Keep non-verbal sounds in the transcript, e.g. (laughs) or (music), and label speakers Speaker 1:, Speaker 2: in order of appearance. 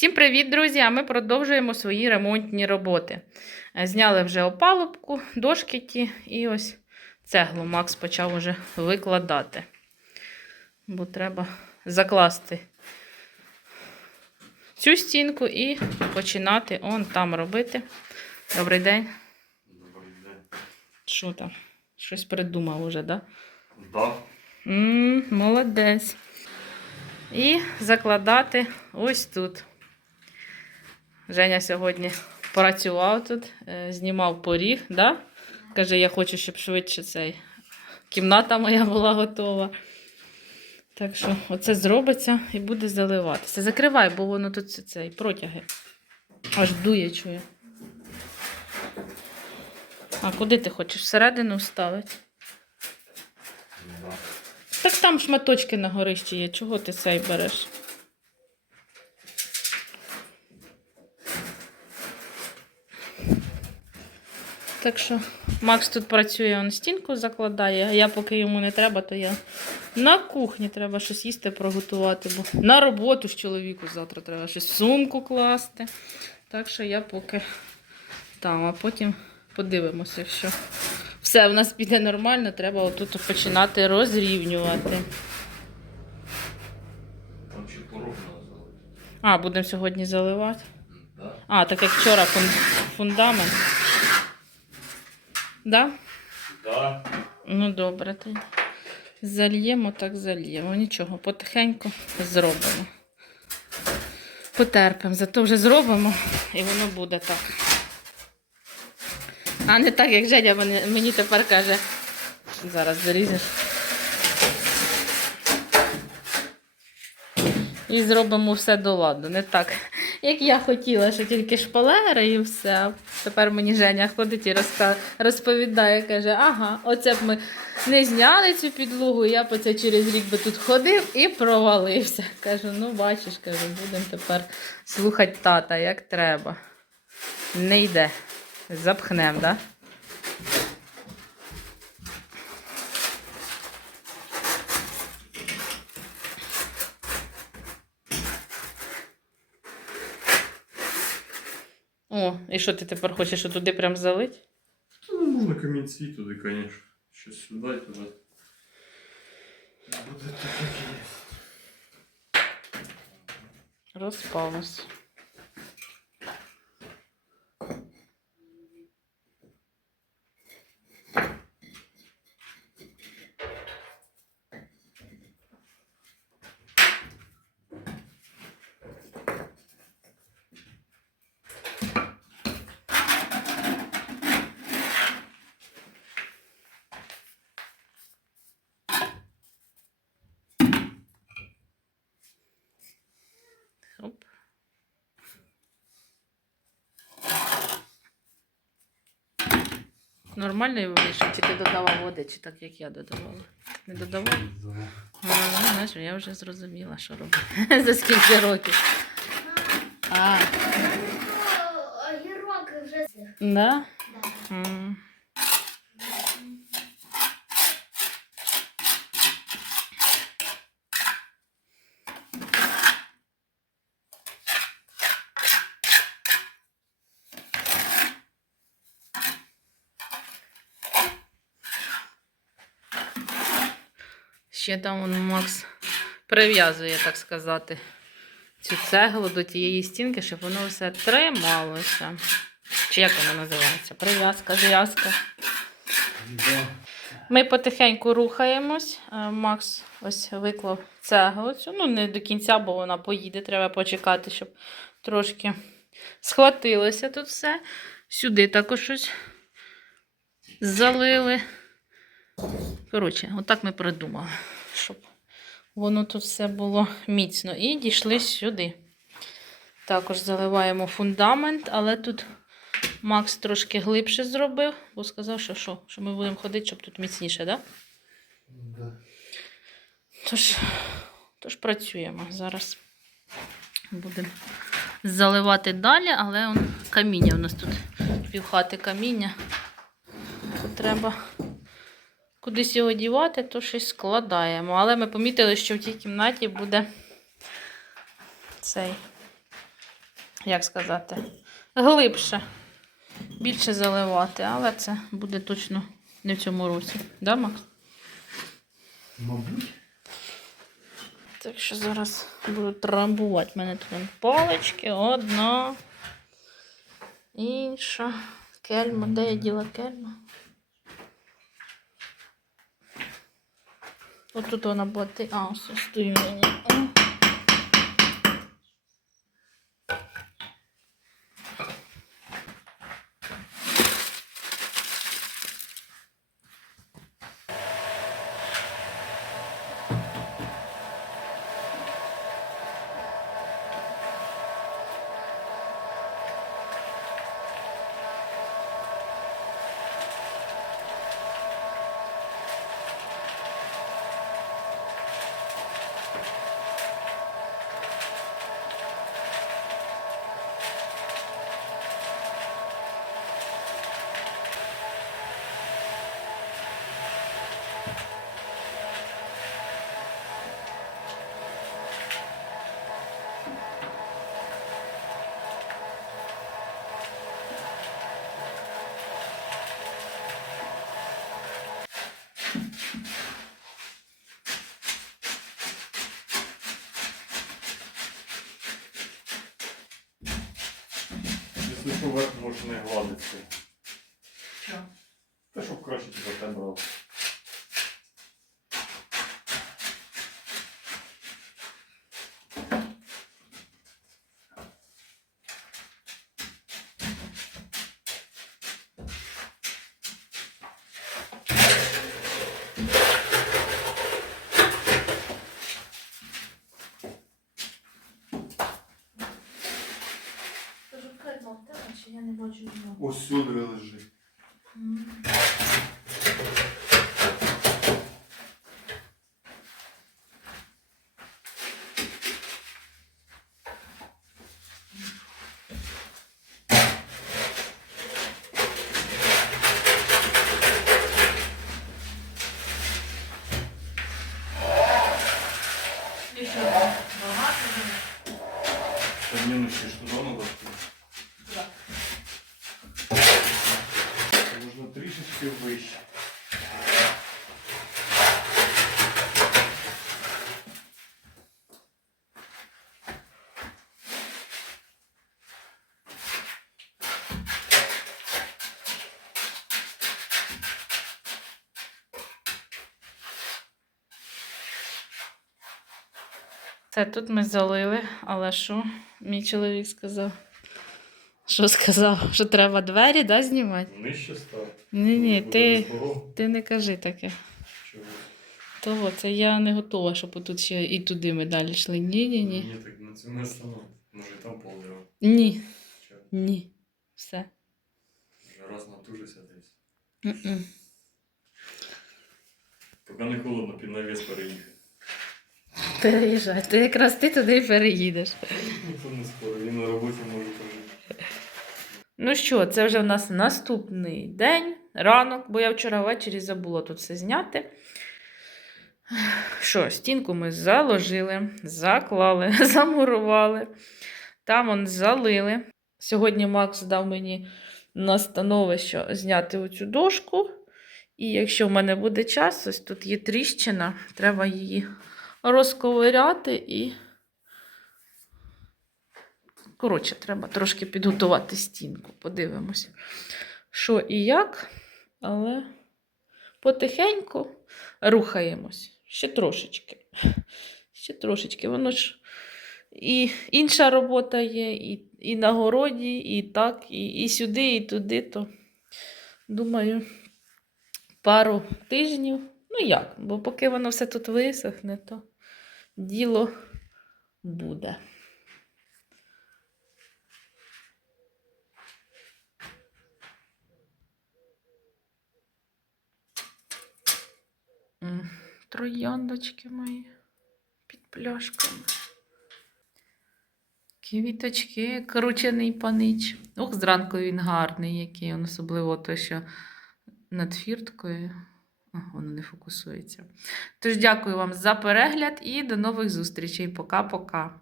Speaker 1: Всім привіт, друзі! А ми продовжуємо свої ремонтні роботи. Е, Зняли вже опалубку, дошки ті, і ось цеглу Макс почав уже викладати. Бо треба закласти цю стінку і починати он там робити. Добрий день.
Speaker 2: Добрий день.
Speaker 1: Що там? Щось придумав уже, так? Да?
Speaker 2: Да.
Speaker 1: М, молодець. І закладати ось тут. Женя сьогодні працював тут, е, знімав поріг, да? Каже, я хочу, щоб швидше цей кімната моя була готова. Так що оце зробиться і буде заливатися. Закривай, бо воно тут цей протяги. Аж дує, чую. А куди ти хочеш? Всередину вставити? Так там шматочки на горищі є. Чого ти цей береш? Так що Макс тут працює, он стінку закладає, а я поки йому не треба, то я на кухні треба щось їсти приготувати, бо на роботу ж чоловіку завтра треба щось в сумку класти. Так що я поки там, а потім подивимося, що все в нас піде нормально, треба отут починати розрівнювати.
Speaker 2: Там ще порог.
Speaker 1: А, будемо сьогодні заливати. А, так як вчора фундамент. Да?
Speaker 2: Да.
Speaker 1: Ну добре, тоді. Зальємо, так зальємо. Нічого, потихеньку зробимо. Потерпимо, зато вже зробимо і воно буде так. А не так, як Женя мені, тепер каже. Зараз заріжеш. І зробимо все до ладу. Не так, як я хотіла, що тільки шпалери і все. Тепер мені Женя ходить і розповідає, каже, ага, оце б ми не зняли цю підлогу, я б оце через рік би тут ходив і провалився. Кажу, ну бачиш, кажу, будемо тепер слухати тата, як треба. Не йде. Запхнемо, так? Да? О, і що ти тепер хочеш туди прям залити?
Speaker 2: Ну, можна камінці туди, конечно. Щось сюди і туди. Буде так, як є.
Speaker 1: Розпалось. Нормально його вийшов, чи ти додала води, чи так, як я додавала? Не додавала? А, ну, знаєш, я вже зрозуміла, що робити. (laughs) За скільки років. А,
Speaker 3: Огірок вже
Speaker 1: да?
Speaker 3: Да.
Speaker 1: Ще там он Макс прив'язує, так сказати, цю цеглу до тієї стінки, щоб воно все трималося. Чи як воно називається? Прив'язка, зв'язка.
Speaker 2: Да.
Speaker 1: Ми потихеньку рухаємось. Е, Макс ось виклав цеглу. Ну, не до кінця, бо вона поїде. Треба почекати, щоб трошки схватилося тут все. Сюди також щось залили. Коротше, отак ми придумали, щоб воно тут все було міцно. І дійшли сюди. Також заливаємо фундамент, але тут Макс трошки глибше зробив, бо сказав, що, що, що ми будемо ходити, щоб тут міцніше, да?
Speaker 2: Да.
Speaker 1: Тож, тож працюємо. Зараз будемо заливати далі, але он, каміння у нас тут півхати каміння. Треба кудись його дівати, то щось складаємо. Але ми помітили, що в тій кімнаті буде цей як сказати, глибше, більше заливати, але це буде точно не в цьому році. Да, Макс?
Speaker 2: Мабуть.
Speaker 1: Так що зараз буду трамбувати. У мене тут палички, одна, інша. Кельма. Де я діла кельма? Отут вона була. А, ось стоїть мені. О.
Speaker 2: Якщо що
Speaker 1: гладитися.
Speaker 2: Та щоб краще тебе те брав.
Speaker 1: Тож кельма в тебе, чи я не бачу його?
Speaker 2: Ось сюди лежить.
Speaker 1: І що, багато?
Speaker 2: Ще мінус ще ж туди надо.
Speaker 1: Туди.
Speaker 2: Трішечки вище.
Speaker 1: Це тут ми залили, але що мій чоловік сказав? Що сказав? Що треба двері, да, знімати?
Speaker 2: Нижче став.
Speaker 1: Ні, ні, ти, ти не кажи таке.
Speaker 2: Чого?
Speaker 1: Того, це я не готова, щоб тут ще і туди ми далі йшли. Ні, ні, ні.
Speaker 2: Ні, так на цьому не стану. Може і там полдива.
Speaker 1: Ні.
Speaker 2: Чи
Speaker 1: Ні. Все.
Speaker 2: Вже раз натужився десь.
Speaker 1: М-м.
Speaker 2: Поки не холодно, під навіс переїхав.
Speaker 1: Переїжджай. Ти якраз ти туди і переїдеш.
Speaker 2: Не спорив, він на роботі може пожити.
Speaker 1: Ну що, це вже в нас наступний день, ранок, бо я вчора ввечері забула тут все зняти. Що, стінку ми заложили, заклали, (laughs) замурували. Там он залили. Сьогодні Макс дав мені настанови, що зняти оцю дошку. І якщо в мене буде час, ось тут є тріщина, треба її розковиряти і. Коротше, треба трошки підготувати стінку. Подивимося, що і як, але потихеньку рухаємось. Ще трошечки. Ще трошечки. Воно ж і інша робота є, і, і на городі, і так, і, і сюди, і туди. То думаю, пару тижнів. Ну як? Бо поки воно все тут висохне, то діло буде. Трояндочки мої під пляшками. Квіточки, кручений панич. Ох, зранку він гарний, який, Він особливо те, що над фірткою. А, воно не фокусується. Тож дякую вам за перегляд і до нових зустрічей. Пока-пока.